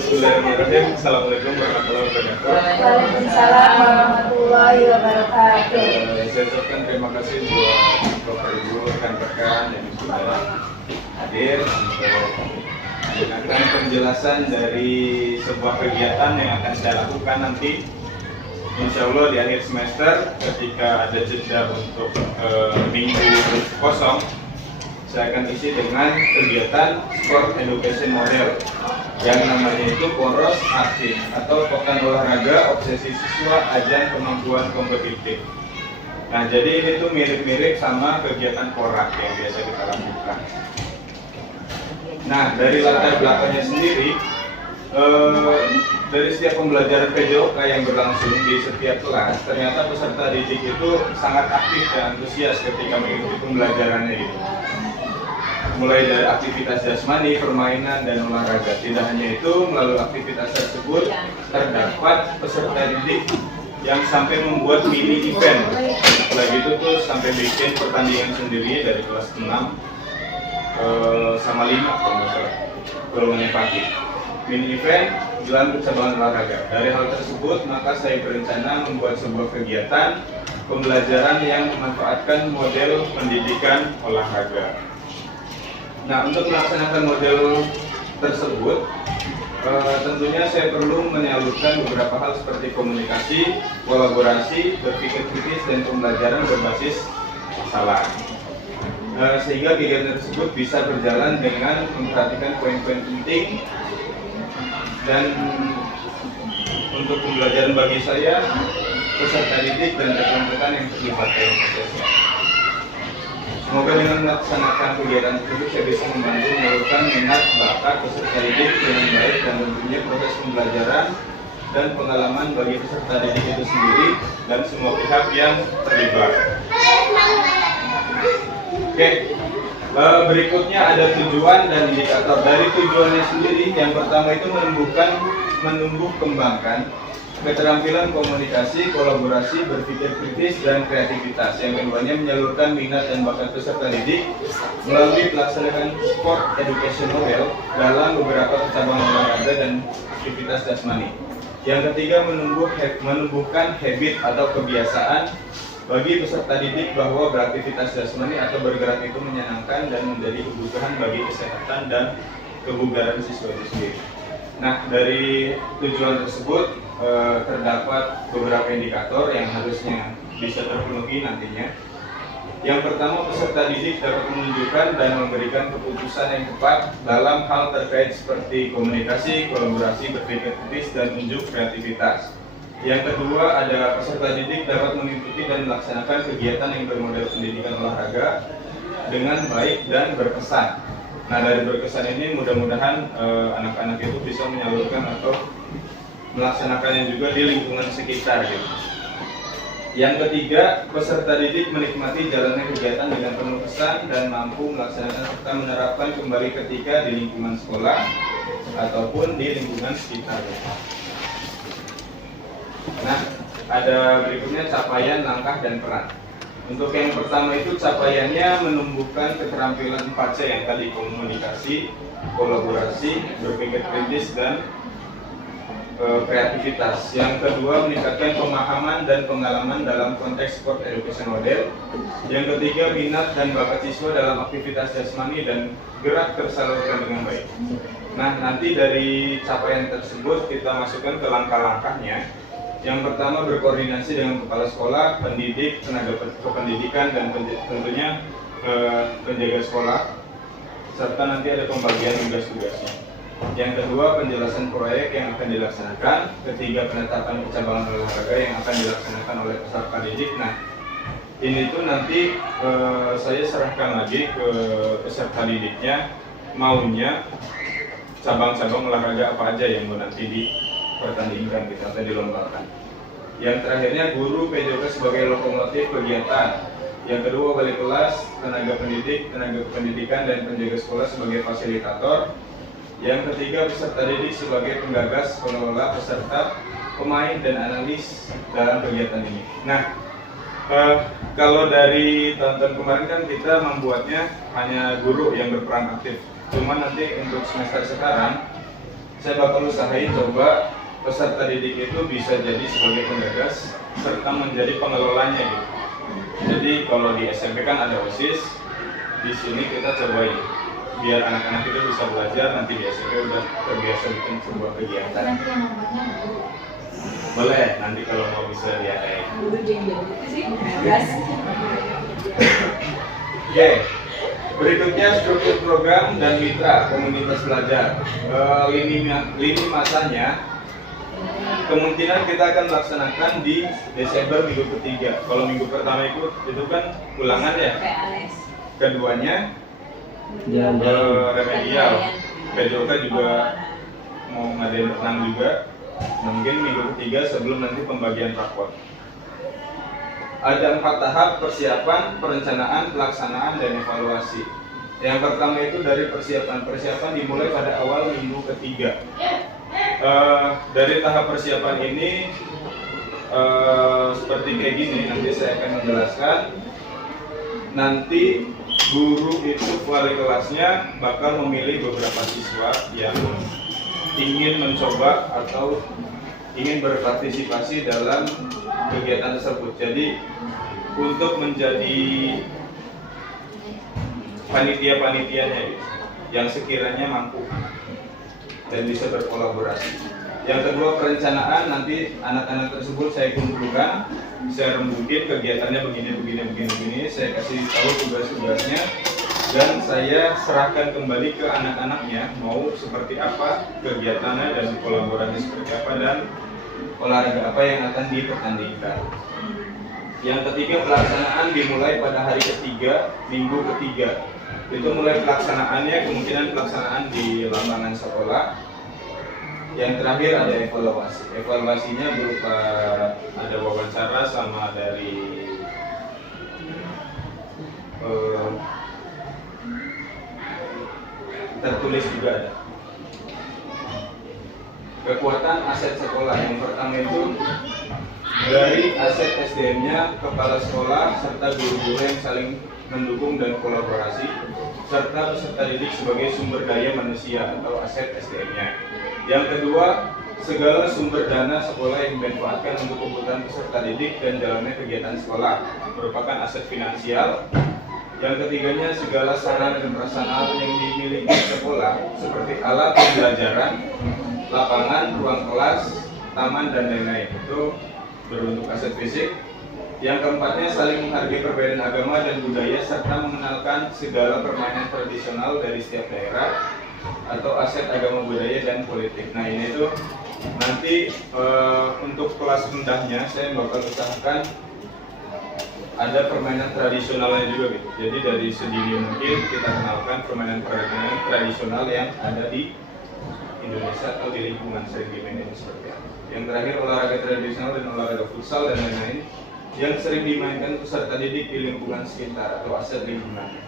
Bismillahirrahmanirrahim. Assalamualaikum warahmatullahi wabarakatuh. Waalaikumsalam warahmatullahi wabarakatuh. Saya ucapkan terima kasih buat Bapak Ibu rekan-rekan yang sudah hadir untuk mendengarkan penjelasan dari sebuah kegiatan yang akan saya lakukan nanti. Insya Allah di akhir semester ketika ada jeda untuk minggu kosong, saya akan isi dengan kegiatan Sport Education Model yang namanya itu Poros Aktif atau Pekan Olahraga Obsesi Siswa Ajang Kemampuan Kompetitif. Nah, jadi ini tuh mirip-mirip sama kegiatan Porak yang biasa kita lakukan. Nah, dari latar belakangnya sendiri, dari setiap pembelajaran PJOK yang berlangsung di setiap kelas, ternyata peserta didik itu sangat aktif dan antusias ketika mengikuti pembelajarannya itu. Mulai dari aktivitas jasmani, permainan, dan olahraga. Tidak hanya itu, melalui aktivitas tersebut terdapat peserta didik yang sampai membuat mini event. Lagi itu tuh sampai bikin pertandingan sendiri dari kelas 6 sama 5 kalau nggak salah, golongannya pagi. Mini event dalam cabang olahraga. Dari hal tersebut, maka saya berencana membuat sebuah kegiatan pembelajaran yang memanfaatkan model pendidikan olahraga. Nah, untuk melaksanakan model tersebut, tentunya saya perlu menyalurkan beberapa hal seperti komunikasi, kolaborasi, berpikir kritis, dan pembelajaran berbasis masalah. Sehingga kegiatan tersebut bisa berjalan dengan memperhatikan poin-poin penting. Dan untuk pembelajaran bagi saya, peserta didik, dan rekan-rekan yang terlibat dalam prosesnya. Semoga dengan melaksanakan kegiatan tersebut saya bisa membantu menyalurkan minat bakat peserta didik dengan baik dan tentunya proses pembelajaran dan pengalaman bagi peserta didik itu sendiri dan semua pihak yang terlibat. Oke, berikutnya ada tujuan dan indikator. Dari tujuannya sendiri, yang pertama itu menumbuh kembangkan keterampilan komunikasi, kolaborasi, berpikir kritis, dan kreativitas. Yang keduanya menyalurkan minat dan bakat peserta didik melalui pelaksanaan sport education model dalam beberapa cabang olahraga dan aktivitas jasmani. Yang ketiga, menumbuhkan habit atau kebiasaan bagi peserta didik bahwa beraktivitas jasmani atau bergerak itu menyenangkan dan menjadi kebutuhan bagi kesehatan dan kebugaran siswa itu sendiri. Nah, dari tujuan tersebut terdapat beberapa indikator yang harusnya bisa terpenuhi nantinya. Yang pertama, peserta didik dapat menunjukkan dan memberikan keputusan yang tepat dalam hal terkait seperti komunikasi, kolaborasi, berpikir kritis, dan unjuk kreativitas. Yang kedua, ada peserta didik dapat mengikuti dan melaksanakan kegiatan yang bermodel pendidikan olahraga dengan baik dan berkesan. Nah, dari berkesan ini mudah-mudahan anak-anak itu bisa menyalurkan atau melaksanakannya juga di lingkungan sekitar gitu. Yang ketiga, peserta didik menikmati jalannya kegiatan dengan penuh kesan dan mampu melaksanakan serta menerapkan kembali ketika di lingkungan sekolah ataupun di lingkungan sekitar. Nah, ada berikutnya capaian, langkah, dan peran. Untuk yang pertama itu capaiannya menumbuhkan keterampilan 4C yang tadi, komunikasi, kolaborasi, berpikir kritis, dan kreativitas. Yang kedua, meningkatkan pemahaman dan pengalaman dalam konteks sport education model. Yang ketiga, minat dan bakat siswa dalam aktivitas jasmani dan gerak tersalurkan dengan baik. Nah, nanti dari capaian tersebut kita masukkan ke langkah-langkahnya. Yang pertama, berkoordinasi dengan kepala sekolah, pendidik, tenaga kependidikan, dan tentunya penjaga sekolah, serta nanti ada pembagian tugas-tugasnya. Yang kedua, penjelasan proyek yang akan dilaksanakan. Ketiga, penetapan cabang olahraga yang akan dilaksanakan oleh peserta didik. Nah, ini tuh nanti saya serahkan lagi ke peserta didiknya, maunya cabang-cabang olahraga apa aja yang mau nanti dipertandingkan gitu, atau dilombakan. Yang terakhirnya, guru PJOK sebagai lokomotif kegiatan. Yang kedua, wali kelas, tenaga pendidik, tenaga kependidikan, dan penjaga sekolah sebagai fasilitator. Yang ketiga, peserta didik sebagai penggagas, pengelola, peserta, pemain, dan analis dalam kegiatan ini. Nah, kalau dari tahun-tahun kemarin kan kita membuatnya hanya guru yang berperan aktif. Cuma nanti untuk semester sekarang saya bakal usahain coba peserta didik itu bisa jadi sebagai penggagas serta menjadi pengelolanya gitu. Jadi kalau di SMP kan ada OSIS, di sini kita cobain biar anak-anak itu bisa belajar, nanti di SMP udah terbiasa bikin sebuah kegiatan. Nanti yang namanya guru. Boleh, nanti kalau mau bisa diadain. Guru jenggot itu sih gas. Oke, berikutnya struktur program dan mitra komunitas belajar. Lini masanya kemungkinan kita akan melaksanakan di Desember minggu ketiga. Kalau minggu pertama itu kan ulangan ya. PAS. Keduanya remedial. PJOK juga mau ngadain renang juga. Mungkin minggu ketiga sebelum nanti pembagian rapor. Ada 4 tahap persiapan, perencanaan, pelaksanaan, dan evaluasi. Yang pertama itu dari persiapan dimulai pada awal minggu ketiga. Dari tahap persiapan ini seperti kayak gini, nanti saya akan menjelaskan. Nanti guru itu wali kelasnya bakal memilih beberapa siswa yang ingin mencoba atau ingin berpartisipasi dalam kegiatan tersebut. Jadi untuk menjadi panitia-panitianya yang sekiranya mampu dan bisa berkolaborasi. Yang kedua perencanaan, nanti anak-anak tersebut saya kumpulkan, saya rembukin kegiatannya begini, saya kasih tahu tugas-tugasnya dan saya serahkan kembali ke anak-anaknya mau seperti apa kegiatannya dan kolaborasi seperti apa dan olahraga apa yang akan dipertandingkan. Yang ketiga pelaksanaan dimulai pada hari ketiga, minggu ketiga. Itu mulai pelaksanaannya, kemungkinan pelaksanaan di lapangan sekolah. Yang terakhir ada evaluasi. Evaluasinya berupa ada wawancara sama dari tertulis juga ada. Kekuatan aset sekolah yang pertama itu dari aset SDM-nya, kepala sekolah serta guru-guru yang saling mendukung dan kolaborasi, serta peserta didik sebagai sumber daya manusia atau aset SDM-nya. Yang kedua, segala sumber dana sekolah yang dimanfaatkan untuk kebutuhan peserta didik dan jalannya kegiatan sekolah merupakan aset finansial. Yang ketiganya, segala sarana dan prasarana yang dimiliki sekolah seperti alat pembelajaran, lapangan, ruang kelas, taman, dan lain-lain itu berbentuk aset fisik. Yang keempatnya, saling menghargai perbedaan agama dan budaya serta mengenalkan segala permainan tradisional dari setiap daerah atau aset agama, budaya, dan politik. Nah ini tuh nanti untuk kelas rendahnya saya bakal usahakan ada permainan tradisionalnya juga gitu. Jadi dari sedini mungkin kita kenalkan permainan tradisional yang ada di Indonesia atau di lingkungan sering dimainkan seperti apa. Yang terakhir olahraga tradisional dan olahraga futsal dan lain-lain yang sering dimainkan peserta didik di lingkungan sekitar atau aset lingkungan.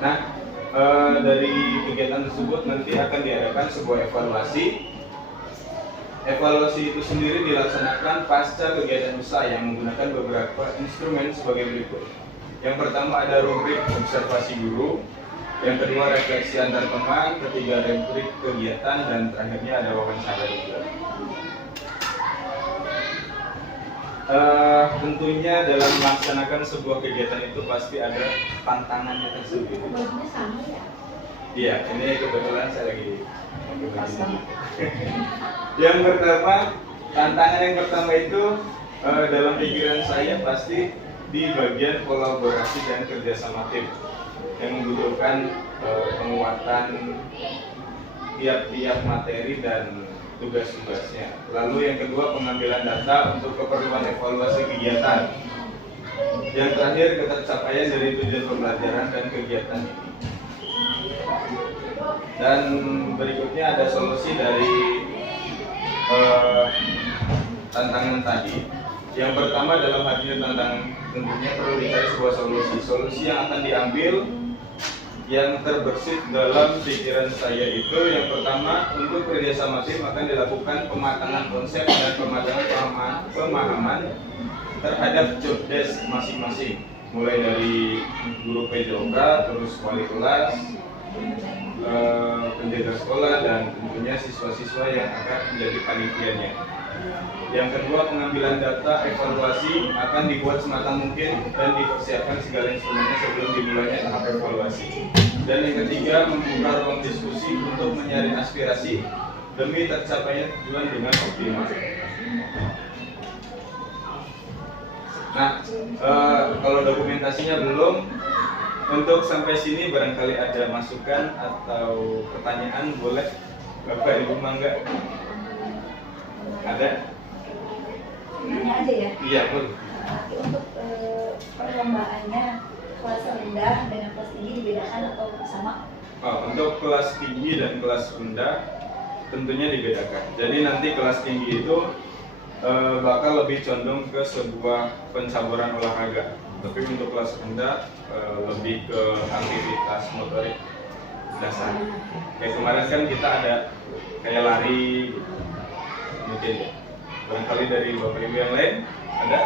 Nah, dari kegiatan tersebut nanti akan diadakan sebuah evaluasi. Evaluasi itu sendiri dilaksanakan pasca kegiatan usaha yang menggunakan beberapa instrumen sebagai berikut. Yang pertama ada rubrik observasi guru, yang kedua refleksi antar teman, ketiga rubrik kegiatan, dan terakhirnya ada wawancara juga. Tentunya dalam melaksanakan sebuah kegiatan itu pasti ada tantangannya tersendiri. Bajunya sama ya? Iya, ini kebetulan saya lagi begini. Yang pertama, tantangan yang pertama itu dalam pikiran saya pasti di bagian kolaborasi dan kerjasama tim yang membutuhkan penguatan tiap-tiap materi dan tugas-tugasnya. Lalu yang kedua, pengambilan data untuk keperluan evaluasi kegiatan. Yang terakhir, ketercapaian dari tujuan pembelajaran dan kegiatan ini. Dan berikutnya ada solusi dari tantangan tadi. Yang pertama dalam hal ini tantangan tentunya perlu dicari sebuah solusi yang akan diambil yang terbersit dalam pikiran saya itu yang pertama untuk kerjasama tim akan dilakukan pematangan konsep dan pematangan pemahaman terhadap job desk masing-masing mulai dari guru PJOK, terus wali kelas, penjaga sekolah dan tentunya siswa-siswa yang akan menjadi panitianya. Yang kedua, pengambilan data evaluasi akan dibuat semata mungkin dan dipersiapkan segala instrumennya sebelum dimulainya tahap evaluasi. Dan yang ketiga, membuka ruang diskusi untuk menyaring aspirasi demi tercapainya tujuan dengan optimal. Nah, kalau dokumentasinya belum, untuk sampai sini barangkali ada masukan atau pertanyaan, boleh Bapak Ibu mangga. Ada? Nanya aja ya. Iya, boleh. Untuk perlombaannya kelas rendah dengan kelas tinggi dibedakan atau sama? Untuk kelas tinggi dan kelas rendah tentunya dibedakan. Jadi nanti kelas tinggi itu bakal lebih condong ke sebuah pencaburan olahraga. Tapi untuk kelas rendah lebih ke aktivitas motorik dasar. Kayak kemarin kan kita ada kayak lari, mungkin ya. Barangkali dari Bapak Ibu yang lain ada?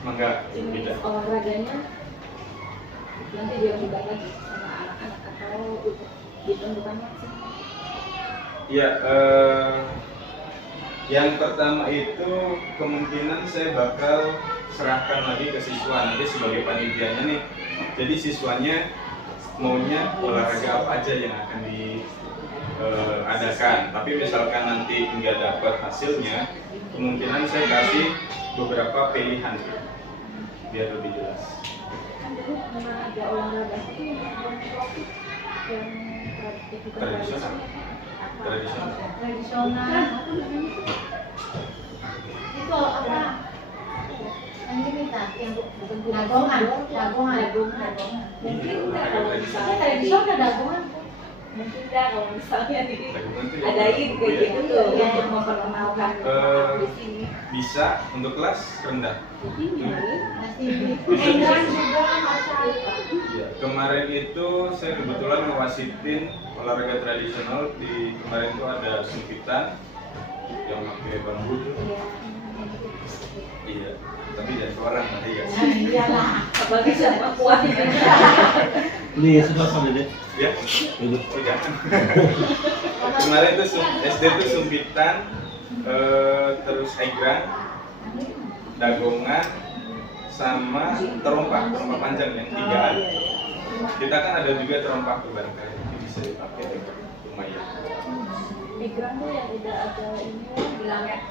Mangga, tidak. Olahraganya nanti dia juga lagi sama anak-anak atau ditentukannya sih? Ya, yang pertama itu kemungkinan saya bakal serahkan lagi ke siswa nanti sebagai panitianya nih. Jadi siswanya maunya olahraga apa aja yang akan diadakan. Tapi misalkan nanti nggak dapat hasilnya, kemungkinan saya kasih beberapa pilihan biar lebih jelas. Kan dulu pernah ada olahraga itu yang Tradisional. Tradisional. tradisional itu apa yang ini tak yang bukan dagongan mungkin enggak kalau misalnya tradisional dagongan mungkin enggak kalau misalnya di adain kayak gitu tuh yang memperkenalkan di sini Bisa untuk kelas rendah. Enggan juga harus ada. Ya, kemarin itu saya kebetulan ngewasitin olahraga tradisional. Di kemarin itu ada sumpitan yang pakai bambu tuh. Iya, tapi jangan seorang nanti ya. Iyalah, apalagi siapa kuat Ini sudah sampai deh. Ya, Itu. oh, jangan. Kemarin itu SD itu sumpitan, terus egrang, dagongan, sama terompak panjang yang 3-an. Kita kan ada juga terompak tuh barangkali ini bisa dipakai lumayan. Background tuh yang tidak ada ini bilangnya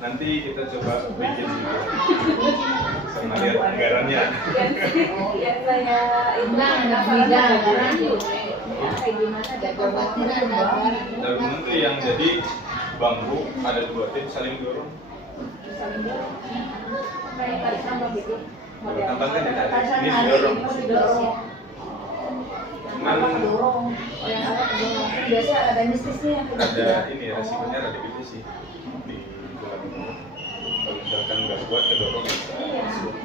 Nanti kita coba bikin juga sama lihat anggarannya. yang saya kayak gimana Dagongan tuh yang jadi bambu ada 2 tim saling dorong. saling dorong kayak tarik tambah gitu model Tambah kan ditarik, Tarik ini tarik, didorong. ini didorong. Cuman Dorong. Biasa ada mistisnya. ada ini ya, resikonya rada gede sih di tulang itu. Kalau misalkan nggak kuat kedorong bisa masuk.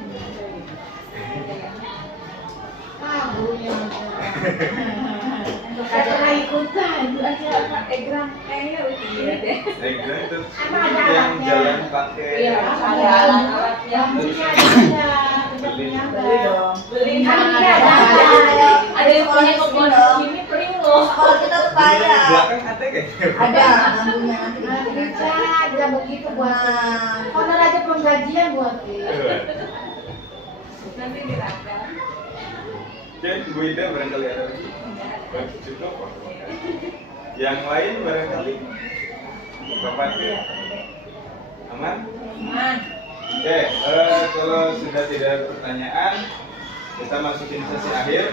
Saya pernah ikutan acara egrang kayaknya begini deh. Egrang itu Emang ada yang alatnya? jalan pakai Iya, ada alat-alatnya. Mungkin ada. Beli. Beli dong. Beli Kan kan ada. ada yang punya kebun ini perih loh. Kalau kita tuh Di kaya. belakang ada kayaknya. Ada bambunya nanti dibikin aja. Bisa begitu buat Nah, honor aja belum gajian buat nanti diragam. Oke, Bu Ida barangkali ada lagi. Cukup. Yang lain barangkali Bapak Ida. Aman? Oke, kalau sudah tidak ada pertanyaan, kita masukin sesi akhir.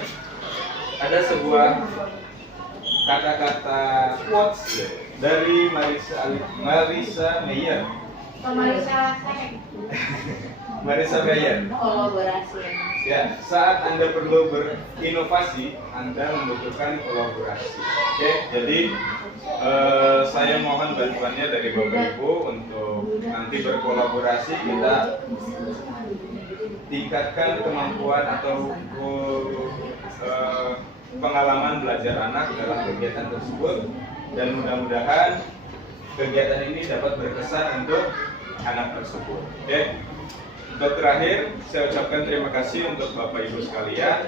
Ada sebuah kata-kata quotes dari Marissa Mayer. Marissa Mayer. Kolaborasi. Ya, saat Anda perlu berinovasi, Anda membutuhkan kolaborasi. Oke, jadi saya mohon bantuannya dari Bapak Ibu untuk nanti berkolaborasi, kita tingkatkan kemampuan atau pengalaman belajar anak dalam kegiatan tersebut, dan mudah-mudahan kegiatan ini dapat berkesan untuk anak tersebut. Oke. Untuk terakhir, saya ucapkan terima kasih untuk Bapak Ibu sekalian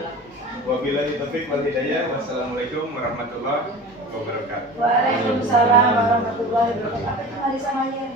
Wabillahi taufiq wal hidayah. Wassalamualaikum warahmatullahi wabarakatuh. Waalaikumsalam warahmatullahi wabarakatuh. Apa itu hari samanya?